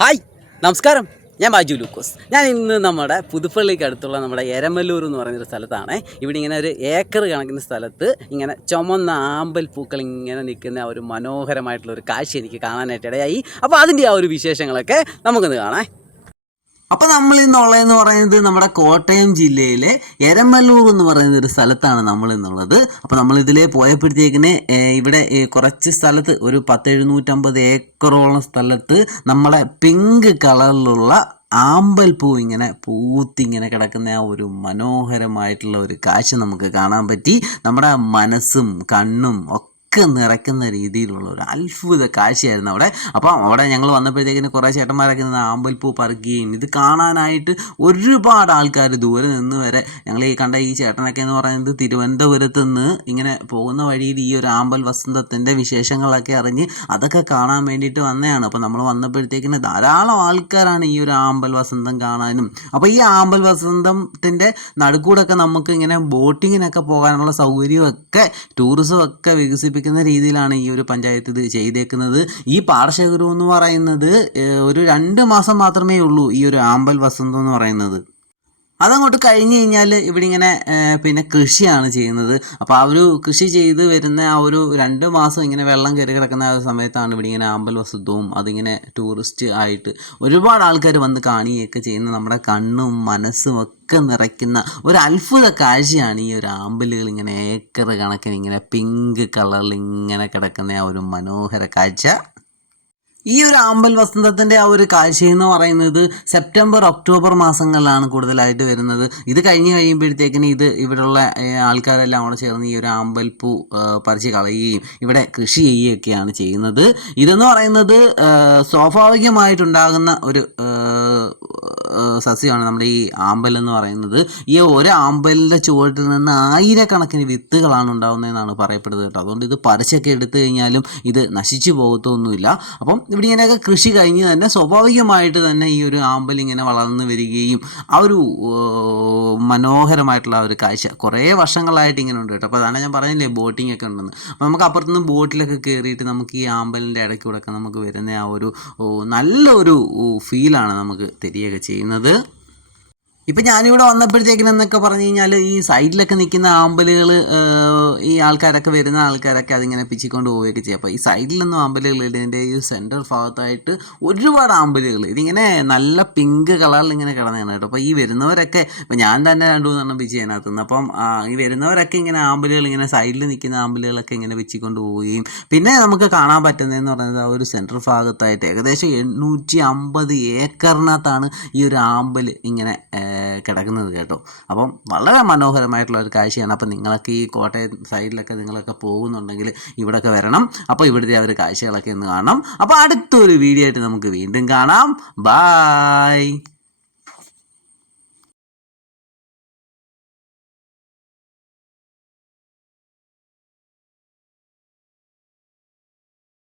Hi നമസ്കാരം. ഞാൻ ബാജു ലൂക്കോസ്. ഞാൻ ഇന്ന് നമ്മുടെ പുതുപ്പള്ളിക്ക് അടുത്തുള്ള നമ്മുടെ എരമല്ലൂർ എന്ന് പറയുന്നൊരു സ്ഥലത്താണ്. ഇവിടെ ഇങ്ങനെ ഒരു ഏക്കർ കണക്കിന് സ്ഥലത്ത് ഇങ്ങനെ ചുമന്ന ആമ്പൽ പൂക്കൾ ഇങ്ങനെ നിൽക്കുന്ന ഒരു മനോഹരമായിട്ടുള്ള ഒരു കാഴ്ച എനിക്ക് കാണാനായിട്ട് ഇടയായി. അപ്പോൾ അതിന്റെ ആ ഒരു വിശേഷങ്ങളൊക്കെ നമുക്കൊന്ന് കാണാം. അപ്പോൾ നമ്മൾ ഇന്നുള്ളതെന്ന് പറയുന്നത് നമ്മുടെ കോട്ടയം ജില്ലയിലെ എരമല്ലൂർ എന്ന് പറയുന്ന ഒരു സ്ഥലത്താണ് നമ്മൾ ഇന്നുള്ളത്. അപ്പോൾ നമ്മൾ ഇതിലേ പോയപ്പോഴത്തേക്കിന് ഇവിടെ കുറച്ച് സ്ഥലത്ത് ഒരു പത്ത് എഴുന്നൂറ്റമ്പത് ഏക്കറോളം സ്ഥലത്ത് നമ്മളെ പിങ്ക് കളറിലുള്ള ആമ്പൽ പൂ ഇങ്ങനെ പൂത്തിങ്ങനെ കിടക്കുന്ന ആ ഒരു മനോഹരമായിട്ടുള്ള ഒരു കാഴ്ച നമുക്ക് കാണാൻ പറ്റി. നമ്മുടെ മനസ്സും കണ്ണും ഒക്കെ നിറയ്ക്കുന്ന രീതിയിലുള്ള ഒരു അത്ഭുത കാഴ്ചയായിരുന്നു അവിടെ. അപ്പം അവിടെ ഞങ്ങൾ വന്നപ്പോഴത്തേക്കിന് കുറേ ചേട്ടന്മാരൊക്കെ നിന്ന് ആമ്പൽപ്പൂ പറിക്കുകയും ഇത് കാണാനായിട്ട് ഒരുപാട് ആൾക്കാർ ദൂരെ നിന്ന് വരെ ഞങ്ങൾ ഈ കണ്ട ഈ ചേട്ടനൊക്കെ എന്ന് പറയുന്നത് തിരുവനന്തപുരത്ത് നിന്ന് ഇങ്ങനെ പോകുന്ന വഴിയിൽ ഈ ഒരു ആമ്പൽ വസന്തത്തിന്റെ വിശേഷങ്ങളൊക്കെ അറിഞ്ഞ് അതൊക്കെ കാണാൻ വേണ്ടിയിട്ട് വന്നതാണ്. അപ്പോൾ നമ്മൾ വന്നപ്പോഴത്തേക്കിന് ധാരാളം ആൾക്കാരാണ് ഈ ഒരു ആമ്പൽ വസന്തം കാണാനും. അപ്പോൾ ഈ ആമ്പൽ വസന്തത്തിന്റെ നടുക്കൂടൊക്കെ നമുക്ക് ഇങ്ങനെ ബോട്ടിങ്ങിനൊക്കെ പോകാനുള്ള സൗകര്യമൊക്കെ ടൂറിസം ഒക്കെ വികസിപ്പിക്കുന്ന രീതിയിലാണ് ഈ ഒരു പഞ്ചായത്ത് ഇത് ചെയ്തേക്കുന്നത്. ഈ പാടശേഖരം എന്ന് പറയുന്നത് ഒരു രണ്ട് മാസം മാത്രമേ ഉള്ളൂ ഈ ഒരു ആമ്പൽ വസന്തം എന്ന് പറയുന്നത്. അതങ്ങോട്ട് കഴിഞ്ഞ് കഴിഞ്ഞാൽ ഇവിടെ ഇങ്ങനെ പിന്നെ കൃഷിയാണ് ചെയ്യുന്നത്. അപ്പോൾ ആ ഒരു കൃഷി ചെയ്ത് വരുന്ന ആ ഒരു രണ്ട് മാസം ഇങ്ങനെ വെള്ളം കയറി കിടക്കുന്ന ആ സമയത്താണ് ഇവിടെ ഇങ്ങനെ ആമ്പൽ വസുദ്ധവും അതിങ്ങനെ ടൂറിസ്റ്റ് ആയിട്ട് ഒരുപാട് ആൾക്കാർ വന്ന് കാണുകയൊക്കെ ചെയ്യുന്ന നമ്മുടെ കണ്ണും മനസ്സും ഒക്കെ നിറയ്ക്കുന്ന ഒരു അത്ഭുത കാഴ്ചയാണ് ഈ ഒരു ആമ്പലുകൾ ഇങ്ങനെ ഏക്കർ കണക്കിന് ഇങ്ങനെ പിങ്ക് കളറിൽ ഇങ്ങനെ കിടക്കുന്ന ആ ഒരു മനോഹര കാഴ്ച. ഈ ഒരു ആമ്പൽ വസന്തത്തിന്റെ ആ ഒരു കാഴ്ചയെന്ന് പറയുന്നത് സെപ്റ്റംബർ ഒക്ടോബർ മാസങ്ങളിലാണ് കൂടുതലായിട്ട് വരുന്നത്. ഇത് കഴിഞ്ഞ് കഴിയുമ്പോഴത്തേക്കിന് ഇത് ഇവിടെയുള്ള ആൾക്കാരെല്ലാം കൂടെ ചേർന്ന് ഈ ഒരു ആമ്പൽ പൂ പറിച്ച് കളയുകയും ഇവിടെ കൃഷി ചെയ്യുകയൊക്കെയാണ് ചെയ്യുന്നത്. ഇതെന്ന് പറയുന്നത് സ്വാഭാവികമായിട്ടുണ്ടാകുന്ന ഒരു സസ്യമാണ് നമ്മുടെ ഈ ആമ്പൽ എന്ന് പറയുന്നത്. ഈ ഒരു ആമ്പലിന്റെ ചുവട്ടിൽ നിന്ന് ആയിരക്കണക്കിന് വിത്തുകളാണ് ഉണ്ടാകുന്നതെന്നാണ് പറയപ്പെടുന്നത് കേട്ടോ. അതുകൊണ്ട് ഇത് പറിച്ചൊക്കെ എടുത്തു കഴിഞ്ഞാലും ഇത് നശിച്ചു പോകത്തൊന്നുമില്ല. അപ്പം ഇവിടെ ഇങ്ങനെയൊക്കെ കൃഷി കഴിഞ്ഞ് തന്നെ സ്വാഭാവികമായിട്ട് തന്നെ ഈ ഒരു ആമ്പൽ ഇങ്ങനെ വളർന്നു വരികയും ആ ഒരു മനോഹരമായിട്ടുള്ള ഒരു കാഴ്ച കുറേ വർഷങ്ങളായിട്ട് ഇങ്ങനെ ഉണ്ട് കേട്ടോ. അപ്പോൾ അതാണ് ഞാൻ പറഞ്ഞില്ലേ ബോട്ടിംഗ് ഒക്കെ ഉണ്ടെന്ന്. അപ്പോൾ നമുക്ക് അപ്പുറത്തുനിന്ന് ബോട്ടിലൊക്കെ കയറിയിട്ട് നമുക്ക് ഈ ആമ്പലിന്റെ ഇടയ്ക്കൂടെ ഒക്കെ നമുക്ക് വരുന്ന ആ ഒരു നല്ലൊരു ഫീലാണ് നമുക്ക് തരികയൊക്കെ ചെയ്യുന്നത്. ഇപ്പം ഞാനിവിടെ വന്നപ്പോഴത്തേക്കിന് എന്നൊക്കെ പറഞ്ഞു കഴിഞ്ഞാൽ ഈ സൈഡിലൊക്കെ നിൽക്കുന്ന ആമ്പലുകൾ ഈ ആൾക്കാരൊക്കെ വരുന്ന ആൾക്കാരൊക്കെ അതിങ്ങനെ പിച്ചിക്കൊണ്ട് പോവുകയൊക്കെ ചെയ്യും. അപ്പോൾ ഈ സൈഡിലൊന്നും ആമ്പലുകളില്ല ഇതിന്റെ ഈ സെൻട്രൽ ഭാഗത്തായിട്ട് ഒരുപാട് ആമ്പലുകൾ ഇതിങ്ങനെ നല്ല പിങ്ക് കളറിൽ ഇങ്ങനെ കിടന്നതാണ് കേട്ടോ. അപ്പോൾ ഈ വരുന്നവരൊക്കെ ഇപ്പൊ ഞാൻ തന്നെ രണ്ടു മൂന്നെണ്ണം പിച്ചി അതിനകത്ത് നിന്ന്. അപ്പം ഈ വരുന്നവരൊക്കെ ഇങ്ങനെ ആമ്പലുകൾ ഇങ്ങനെ സൈഡിൽ നിൽക്കുന്ന ആമ്പലുകളൊക്കെ ഇങ്ങനെ പിച്ചിക്കൊണ്ട് പോവുകയും പിന്നെ നമുക്ക് കാണാൻ പറ്റുന്നതെന്ന് പറയുന്നത് ആ ഒരു സെൻട്രൽ ഭാഗത്തായിട്ട് ഏകദേശം എണ്ണൂറ്റി അമ്പത് ഏക്കറിനകത്താണ് ഈ ഒരു ആമ്പൽ ഇങ്ങനെ കിടക്കുന്നത് കേട്ടോ. അപ്പം വളരെ മനോഹരമായിട്ടുള്ള ഒരു കാഴ്ചയാണ്. അപ്പം നിങ്ങളൊക്കെ ഈ കോട്ടയം സൈഡിലൊക്കെ നിങ്ങളൊക്കെ പോകുന്നുണ്ടെങ്കിൽ ഇവിടെയൊക്കെ വരണം. അപ്പോൾ ഇവിടുത്തെ ആ ഒരു കാഴ്ചകളൊക്കെ ഒന്ന് കാണണം. അപ്പോൾ അടുത്തൊരു വീഡിയോ ആയിട്ട് നമുക്ക് വീണ്ടും കാണാം. ബായ്